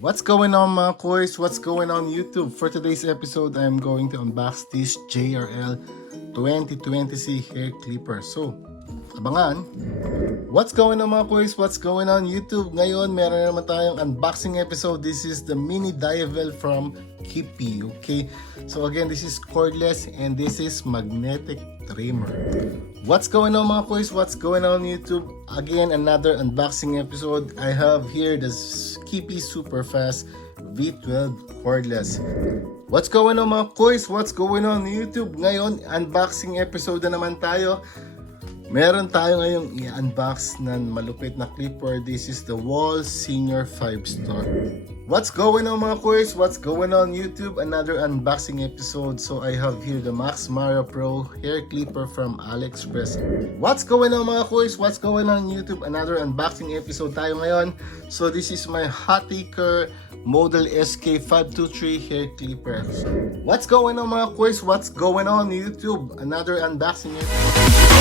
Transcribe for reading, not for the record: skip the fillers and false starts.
What's going on mga koys? What's going on YouTube? For today's episode, I'm going to unbox this JRL 2020C hair clipper. So, abangan! What's going on mga koys? What's going on YouTube? Ngayon, meron naman tayong unboxing episode. This is the mini Dievel from Kipi. Okay? So again, this is cordless and this is magnetic trimmer. What's going on mga koys? What's going on YouTube? Again, another unboxing episode. I have here the Kipi Superfast V12 cordless. What's going on mga koys? What's going on YouTube? Ngayon, unboxing episode na naman tayo. Meron tayo ngayong i-unbox na malupit na clipper. This is the Wall Senior 5 Star. What's going on mga koys? What's going on YouTube? Another unboxing episode. So I have here the Max Mario Pro hair clipper from AliExpress. What's going on mga koys? What's going on YouTube? Another unboxing episode tayo ngayon. So this is my Hotacre Model SK523 hair clipper. What's going on mga koys? What's going on YouTube? Another unboxing episode.